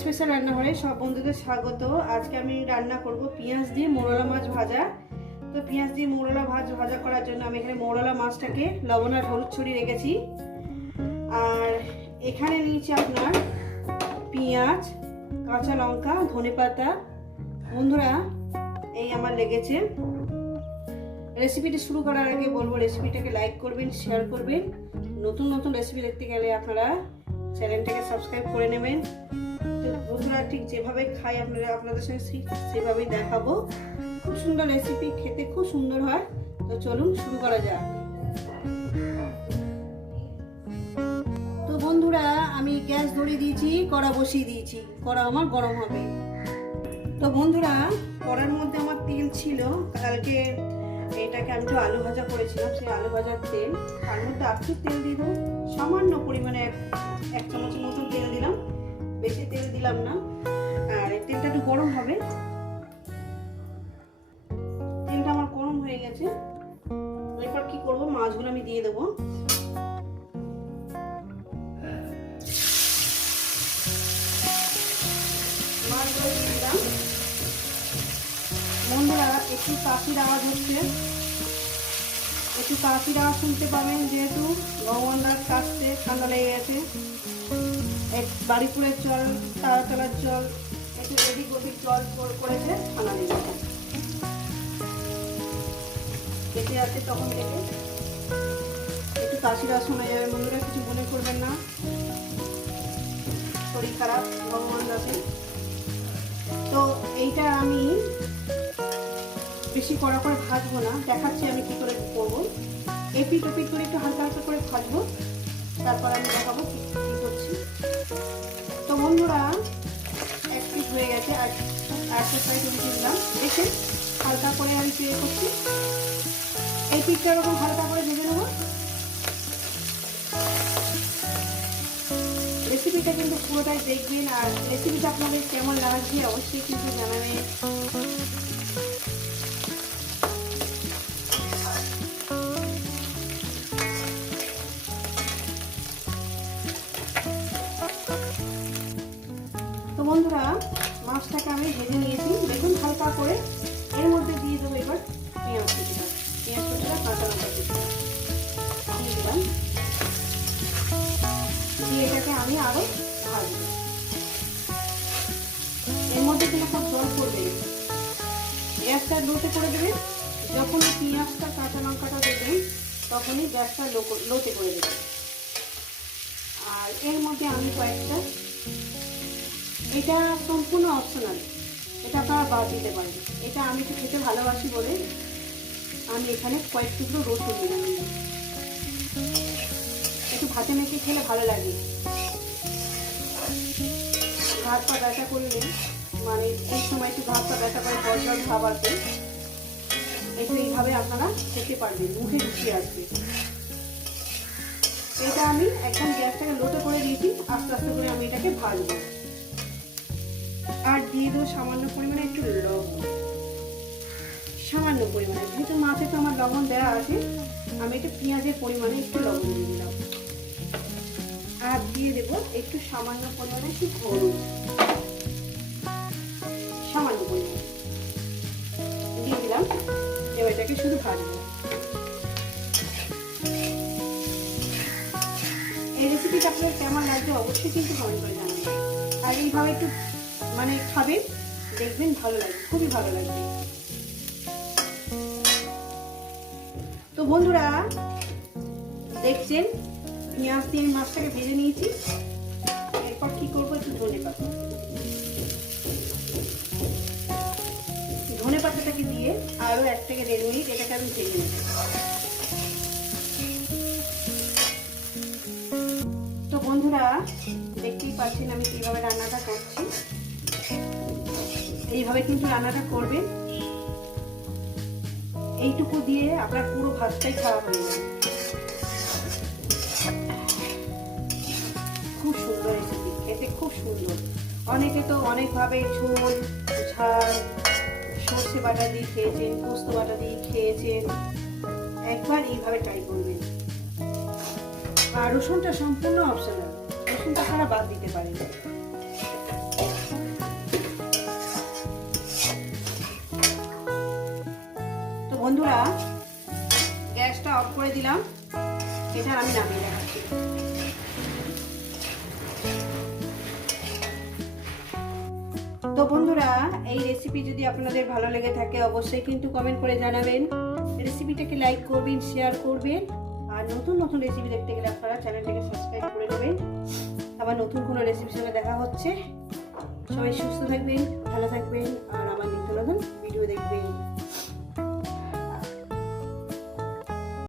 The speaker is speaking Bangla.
স্পেশাল রান্নাঘরে সব বন্ধুদের স্বাগত। আজকে আমি রান্না করব পেঁয়াজ দিয়ে মোরলা মাছ ভাজা। তো পেঁয়াজ দিয়ে মোরলা ভাজ ভাজা করার জন্য আমি এখানে মোরলা মাছটাকে লবণ আর হলুদ ছড়িয়ে রেখেছি। আর এখানে নিয়েছি আপনার পেঁয়াজ, কাঁচা লঙ্কা, ধনেপাতা। বন্ধুরা, এই আমার লেগেছে। রেসিপিটি শুরু করার আগে বলব রেসিপিটাকে লাইক করবেন, শেয়ার করবেন। নতুন নতুন রেসিপি দেখতে গেলে আপনারা চ্যানেলটাকে সাবস্ক্রাইব করে নেবেন। বন্ধুরা ঠিক যেভাবে খাই, আপনারা আপনাদের সঙ্গে সেভাবেই দেখাবো। খুব সুন্দর রেসিপি খেতে খুব সুন্দর হয়। তো চলুন শুরু করা যাক। তো বন্ধুরা, আমি গ্যাস ধরিয়ে দিয়েছি, কড়া বসিয়ে দিয়েছি। কড়া আমার গরম হবে। তো বন্ধুরা, কড়ার মধ্যে আমার তেল ছিল। কালকে এটাকে আমি তো আলু ভাজা করেছিলাম, সেই আলু ভাজার তেল। তার মধ্যে আজকে তেল দিয়ে দেবো। সামান্য পরিমাণে এক চামচের মতন তেল দিলাম। বেশি তেল দিলাম না। আর তেলটা একটু গরম হবে। তেলটা আমার গরম হয়ে গেছে। এরপর কি করব? মাছগুলো আমি দিয়ে দেবো। মাছগুলো দিয়ে দিলাম। একটু পাখির আওয়াজ হচ্ছে। একটু পাখির আওয়াজ শুনতে পাবেন যেহেতু ভগবানদার কাছতে ঠান্ডা লেগে গেছে। বাড়িপুরের জল, তারাতলার জল একটু এদিক ওদিক জল ঠান্ডা লেগে গেছে দেখে যাচ্ছে তখন থেকে একটু কাশির শোনা যাবে, বন্ধুরা, কিছু মনে করবেন না। শরীর খারাপ, ভগবান দাসে তো এইটা আমি বেশি কড়া করে ভাজবো না, দেখাচ্ছি আমি কি করে করব। এপিট ওপিট করে একটু হালকা হালকা করে ভাজবো। তারপর আমি দেখাবো কি দিলাম। হালকা করে আমি পেয়ে করছি। এই পিঠটা এরকম হালকা করে ভেজে নেব। রেসিপিটা কিন্তু পুরোটাই দেখবেন আর রেসিপিটা আপনাদের কেমন লাগছে অবশ্যই কিন্তু জানাবেন। তো বন্ধুরা মাছটাকে আমি ভেজে নিয়েছি। দেখুন, হালকা করে। এর মধ্যে দিয়ে দেবো এবার পেঁয়াজ কুচিটা। পেঁয়াজ কুচিটা, কাঁচা লঙ্কা কুচিটা। দিয়ে দিলাম। দিয়ে এটাকে আমি আরও ভাজবো এর মধ্যে কিন্তু সব জল পড়বে। গ্যাসটা লোতে করে দেবেন যখনই পেঁয়াজটা, কাঁচা লঙ্কাটা দেবেন, তখনই গ্যাসটা লোতে করে দেবেন। আর এর মধ্যে আমি কয়েকটা এটা সম্পূর্ণ অপশনাল এটা আপনারা বাদ দিতে পারেন। এটা আমি একটু খেতে ভালোবাসি বলে আমি এখানে কয়েক টুকরো রসুন দিলাম। একটু ভাতে মেখে খেলে ভালো লাগে। ভাত পা ব্যথা করলে মানে এই সময় একটু ভাত পা ব্যথা করে জল জল ভাব আসবে একটু এইভাবে আপনারা খেতে পারবেন, মুখে ঢুকিয়ে আসবে এটা আমি একদম গ্যাসটাকে লোতে করে দিয়েছি। আস্তে আস্তে করে আমি এটাকে ভাজবো। আর দিয়ে দেবো সামান্য পরিমাণে একটু লবণ। সামান্য পরিমাণে, যেহেতু মাছে তো আমার লবণ দেওয়া আছে, আমি একটু পেঁয়াজের পরিমাণে একটু লবণ দিয়ে দিলাম। আর দিয়ে দেবো একটু সামান্য পরিমাণে একটু হলুদ সামান্য পরিমাণে। দিয়ে দিলাম, এবার এটাকে শুধু ভাজবো। এই রেসিপিটা আপনার কেমন লাগবে অবশ্যই কিন্তু কমেন্ট করে জানাবেন। আর এইভাবে একটু মানে খাবেন দেখবেন ভালো লাগবে, খুবই ভালো লাগবে। তো বন্ধুরা, দেখছেন, পেঁয়াজ দিয়ে মাছটাকে ভেজে নিয়েছি। এরপর কি করব, একটু ধনে পাতা। ধনে পাতাটাকে দিয়ে আরও এক থেকে দেড় মিনিট এটাকে আমি ভেজে নেব। তো বন্ধুরা, দেখতেই পাচ্ছেন আমি কীভাবে রান্নাটা করছি। এইভাবে কিন্তু রান্নাটা করবেন। এইটুকু দিয়ে আপনার পুরো ভাতটাই খাওয়া হয়ে যাবে। খুব সুন্দর রেসিপি খেতে খুব সুন্দর। অনেকে তো অনেকভাবে ঝোল, ঝাল, সর্ষে বাটা দিয়ে খেয়েছেন, পোস্ত বাটা দিয়ে খেয়েছেন। একবার এইভাবে ট্রাই করবেন। আর রসুনটা সম্পূর্ণ অপশনাল রসুনটা আপনারা বাদ দিতে পারেন। বন্ধুরা, গ্যাসটা অফ করে দিলাম। এটা আমি নামিয়ে দেখাচ্ছি। তো বন্ধুরা, এই রেসিপি যদি আপনাদের ভালো লেগে থাকে, অবশ্যই কিন্তু কমেন্ট করে জানাবেন। রেসিপিটাকে লাইক করবেন শেয়ার করবেন। আর নতুন নতুন রেসিপি দেখতে গেলে আপনারা চ্যানেলটাকে সাবস্ক্রাইব করে নেবেন। আবার নতুন কোনো রেসিপির সঙ্গে দেখা হচ্ছে। সবাই সুস্থ থাকবেন, ভালো থাকবেন, আর আমার নিত্য নতুন ভিডিও দেখবেন।